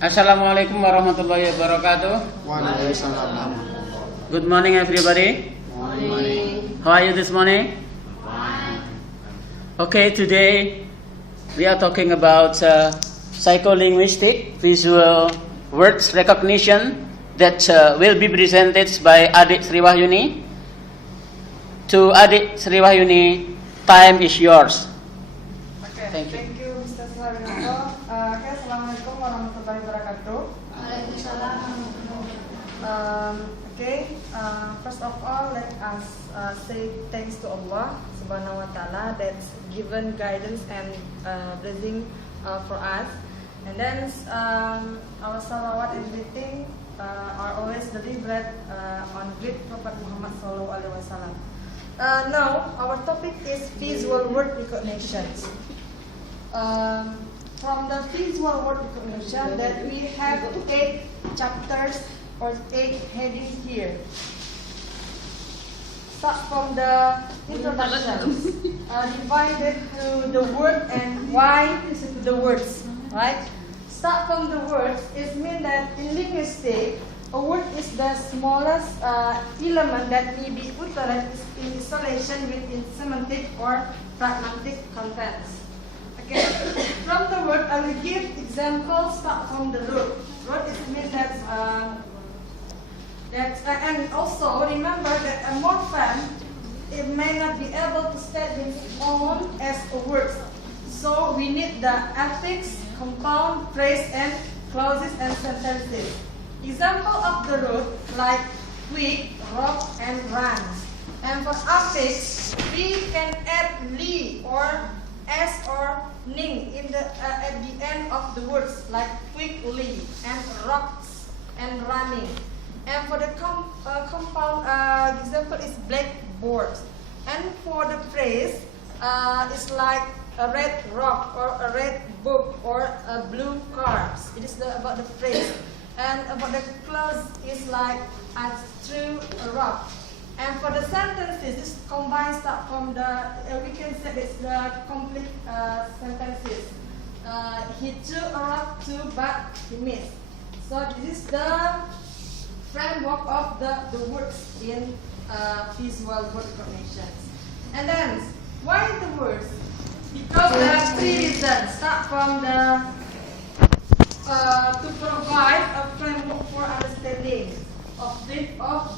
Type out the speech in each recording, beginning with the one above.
Assalamualaikum warahmatullahi wabarakatuh. Waalaikumsalam. Good morning, everybody. Morning. How are you this morning? Okay, today we are talking about psycholinguistic visual words recognition that will be presented by Adek Sriwahyuni. To Adek Sriwahyuni, time is yours. Okay, Thank you. thank you, Mr. Sriwahyuni. Okay, Assalamualaikum warahmatullahi wabarakatuh. First of all, let us say thanks to Allah Subhanahu wa Taala that's given guidance and blessing for us. And then our salawat and greeting are always delivered on great Prophet Muhammad Sallallahu Alaihi Wasallam. Now, our topic is visual word recognition. From the visual word recognition, that we have 8 chapters or 8 headings here. Start from the introduction, divided to the word and why the words, right? Start from the words, it means that in linguistics, a word is the smallest element that may be utilized in isolation within semantic or pragmatic contents. Okay, from the word, I will give examples. Start from the root. Root is means that and also remember that a morpheme it may not be able to stand in its own as a word. So we need the affix, compound, phrase, and clauses and sentences. Example of the root like quick, rock, and run. And for affix, we can add li or s or ning in the at the end of the words like quickly and rocks and running. And for the compound example is blackboard. And for the phrase, it's like a red rock or a red book or a blue car. It is about the phrase. And about the clause is like I threw a rock. And for the sentences, this combines that from the we can say it's the complete sentences. He threw a rock too, but he missed. So this is the framework of the words in visual word recognition. And then, why the words? Because there are 3 reasons. Start from the to provide a framework for understanding of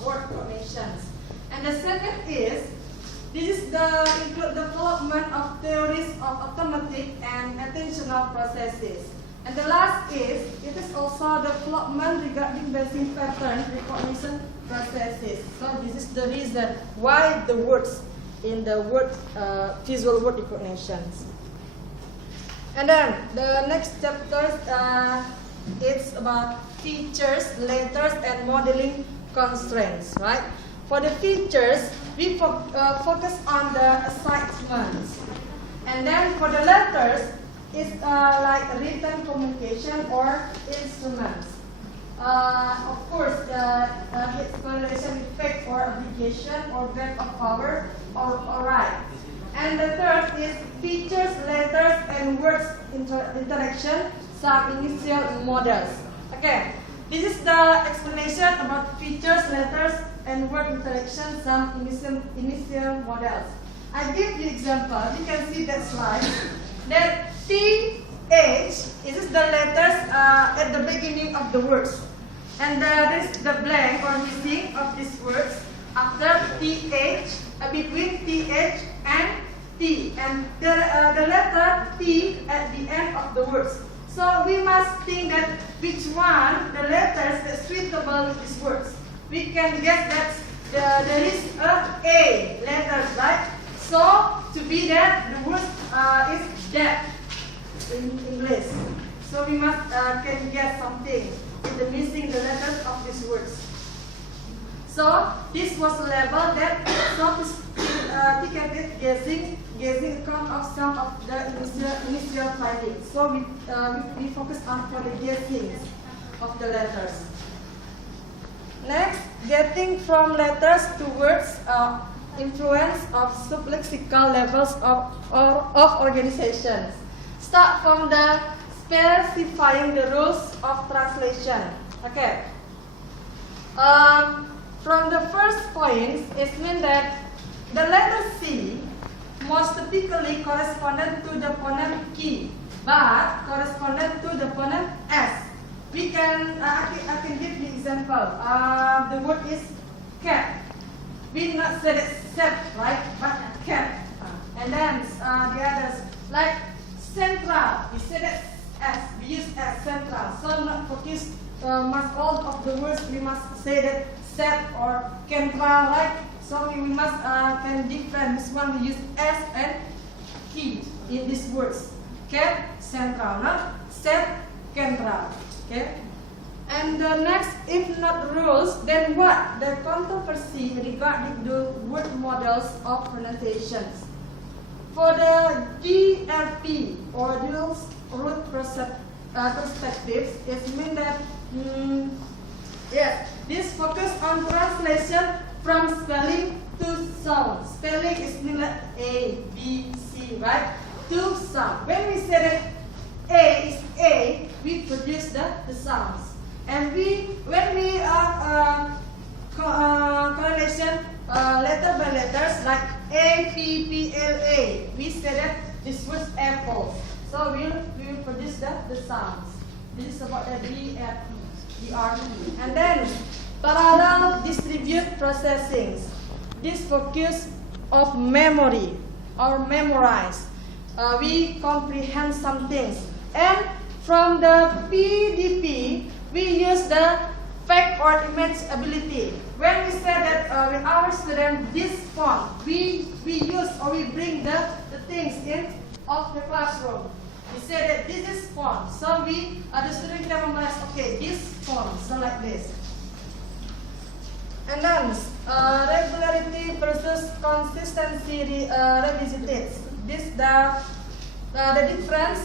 word recognitions. And the second is, this is the development of theories of automatic and attentional processes. And the last is, it is also development regarding basic pattern recognition processes. So this is the reason why the words in the visual word recognitions. And then the next chapter it's about features, letters, and modeling constraints. Right? For the features, we focus on the assignments, and then for the letters, it's like written communication or instruments. Of course, its correlation effect or obligation or grant of power or right. And the third is features, letters, and words interaction, some initial models. Okay, this is the explanation about features, letters, and word interaction, some initial models. I give you example. You can see that slide. That TH is the letters at the beginning of the words, and there is the blank or missing of these words after TH, between TH and T, and the letter T at the end of the words. So we must think that which one the letters that suitable with these words. We can guess that there is a letter, right? So to be that, the word is that in English. So we must can get something in the missing the letters of these words. So this was a level that sophisticated guessing account of some of the initial findings. So we focus on for the guessing of the letters. Next, getting from letters to words, influence of sublexical levels of organizations. Start from the specifying the rules of translation. Okay. From the first point, it means that the letter C most typically corresponded to the phoneme K, but corresponded to the phoneme S. We can, I can give the example. The word is cat. We not say that set, right? But cat. And then the others, like central, we say that S. We use S, central. So not focus. Must all of the words we must say that set or central, right? So we must can different. This one we use S and K in these words. Cat, central, not set, central. Okay. And the next, if not rules, then what? The controversy regarding the word models of pronunciations. For the DRP or dual root perspectives, it means that this focus on translation from spelling to sound. Spelling is mean like A, B, C, right? To sound. When we say that A is A, we produce the sounds. And when we correlation letter by letters like A, P, P, L, A, we say that this was apple. So we will produce the sounds. This is about the DRP. And then parallel distribute processing. This focus of memory or memorize. We comprehend some things. And from the PDP, we use the fact or image ability. When we say that with our student, this font, we use or we bring the things in of the classroom. We say that this is font. So the student can memorize, okay, this font, so like this. And then regularity versus consistency revisited. This the difference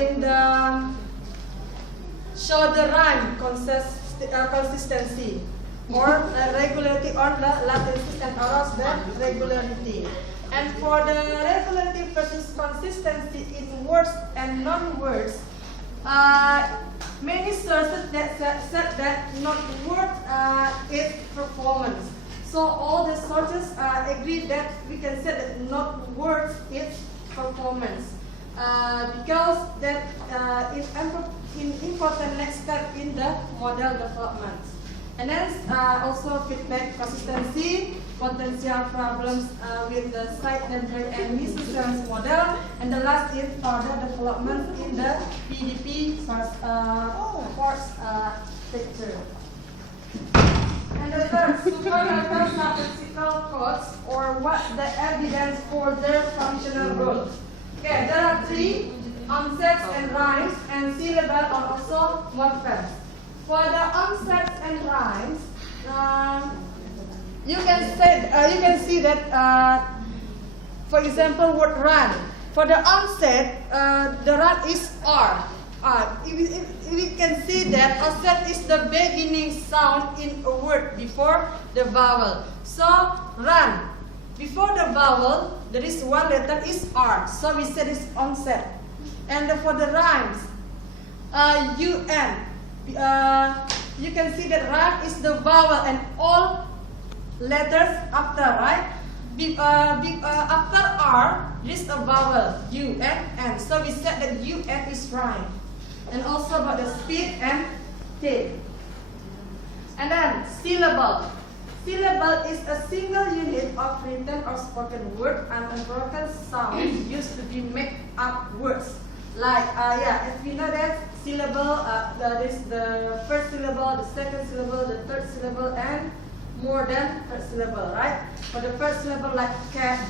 in the show the rhyme consistency or regularity on the latency and oros the regularity. And for the regularity versus consistency in words and non-words, many sources that said that not word is performance. So all the sources agree that we can say that not words is performance because that is an important next step in the model development. And then also feedback consistency, potential problems with the site network and miscellaneous model, and the last is further development in the PDP course picture. And the third, supernatural statistical codes, or what the evidence for their functional role. Okay, there are three: onsets and rhymes, and syllable are also morphemes. For the onsets and rhymes, you can see that, for example, word run. For the onset, the run is R. We can see that onset is the beginning sound in a word before the vowel. So run. Before the vowel, there is one letter is R. So we say this onset. And for the rhymes, UN. You can see that rhyme is the vowel and all letters after, right? After R, there is a vowel, U, N. So we said that UN is rhyme. And also about the speed and tail. And then syllable. Syllable is a single unit of written or spoken word and unbroken sound used to be make up words. Like, if you know that syllable, that is the first syllable, the second syllable, the third syllable, and more than third syllable, right? For the first syllable like cat,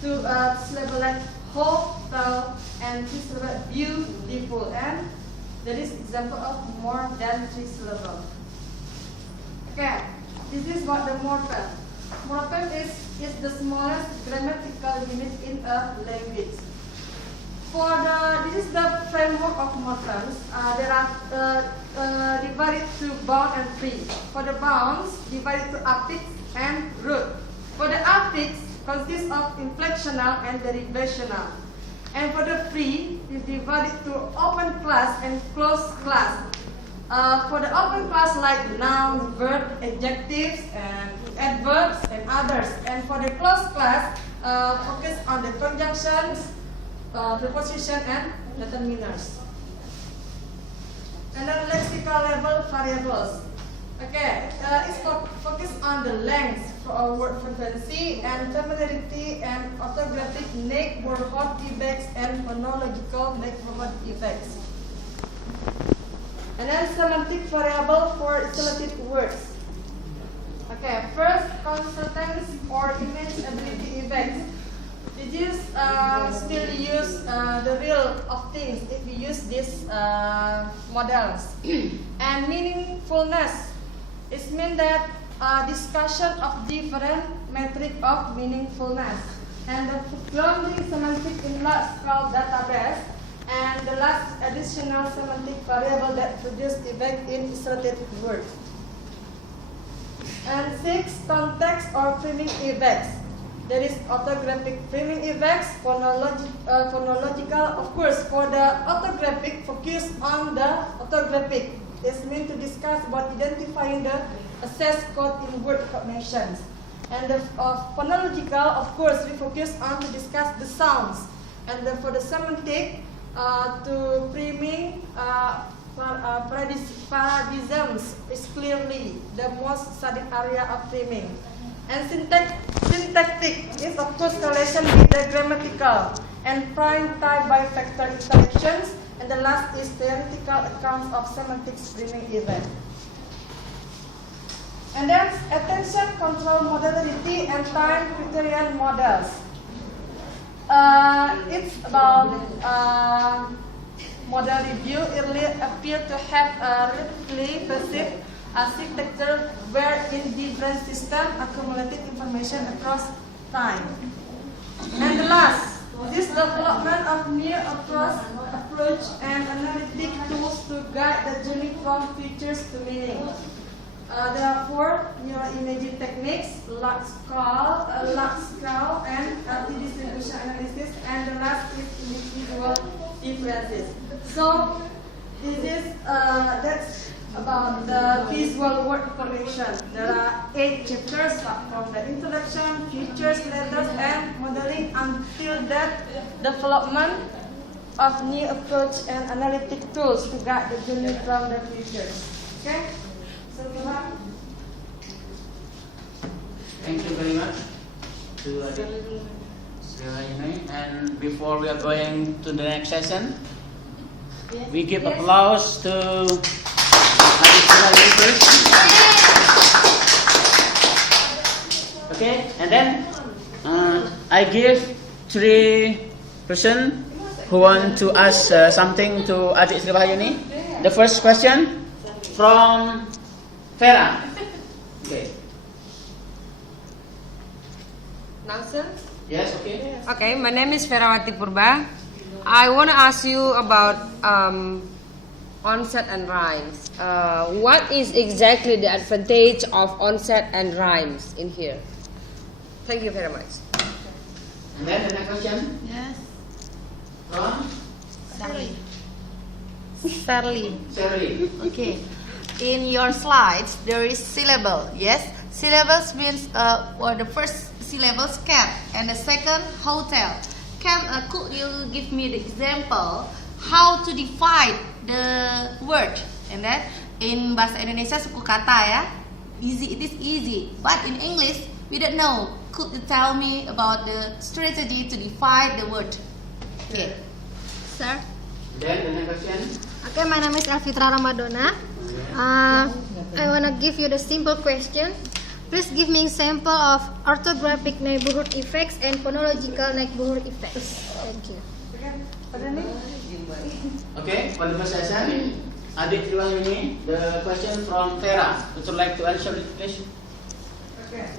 two syllable like hotel, and three syllable beautiful, and there is example of more than three syllable. Okay, this is what the morpheme. Morpheme is the smallest grammatical unit in a language. This is the framework of morphemes. There are divided to bound and free. For the bounds, divided to affix and root. For the affix, consists of inflectional and derivational. And for the free, is divided to open class and closed class. For the open class, like nouns, verbs, adjectives, and adverbs, and others. And for the closed class, focus on the conjunctions, preposition, and determiners. And then lexical level variables. Okay, it's focused on the length, word frequency, and familiarity, and orthographic neighborhood effects, and phonological neighborhood effects. And then semantic variable for isolated words. Okay, first, consonants or image ability effects. Did you still use the real of things if you use these models? And meaningfulness. It means that discussion of different metric of meaningfulness. And the grounding semantic in large-scale database. And the last additional semantic variable that produce effect in isolated words. And 6, context or framing effects. There is orthographic framing effects, phonological. Of course, for the orthographic, focus on the orthographic. This means to discuss about identifying the access code in word recognitions. And the phonological, of course, we focus on to discuss the sounds. And for the semantic, to framing paradigms is clearly the most studied area of framing. And syntactic is of course correlation with the grammatical and prime type by factor interactions. And the last is theoretical accounts of semantic framing event. And then attention control modality and time criterion models. It's about model review. It appears to have a relatively passive architecture wherein different systems accumulated information across time. And the last, this development of new approach and analytic tools to guide the journey from features to meaning. There are 4 neuroimaging techniques: large scale, and distribution analysis, and the last is individual differences. So this is that's about the visual word recognition. There are 8 chapters from the introduction, features, letters, and modeling until that development of new approach and analytic tools to guide the journey from the features. Okay. Thank you very much to Sriwahyuni. And before we are going to the next session, we give applause to Adek Sriwahyuni first. Okay, and then I give 3 persons who want to ask something to Adek Sriwahyuni. The first question from Vera. Okay. Nelson? Yes, okay. Okay, my name is Ferawati Purba. I want to ask you about onset and rhymes. What is exactly the advantage of onset and rhymes in here? Thank you very much. And then the next question Yes. from Sally. Shirley. Okay. In your slides, there is syllable. Yes. Syllables means the first syllables cat and the second hotel. Could you give me the example how to divide the word? And that in bahasa Indonesia suku kata ya. Easy, it is easy. But in English, we don't know. Could you tell me about the strategy to divide the word? Okay. Sir. Then the next question. Okay, my name is Elfitra Ramadona. I want to give you the simple question. Please give me example of orthographic neighborhood effects and phonological neighborhood effects. Thank you. Okay, for the first session, Adek Sriwahyuni, the question from Vera. Would you like to answer it, please? Okay.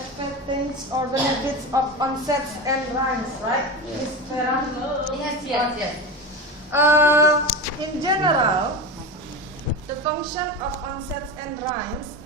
Advantage or benefits of onsets and rhymes, right? Yes. Is Vera? Yes. In general, the function of onsets and rhymes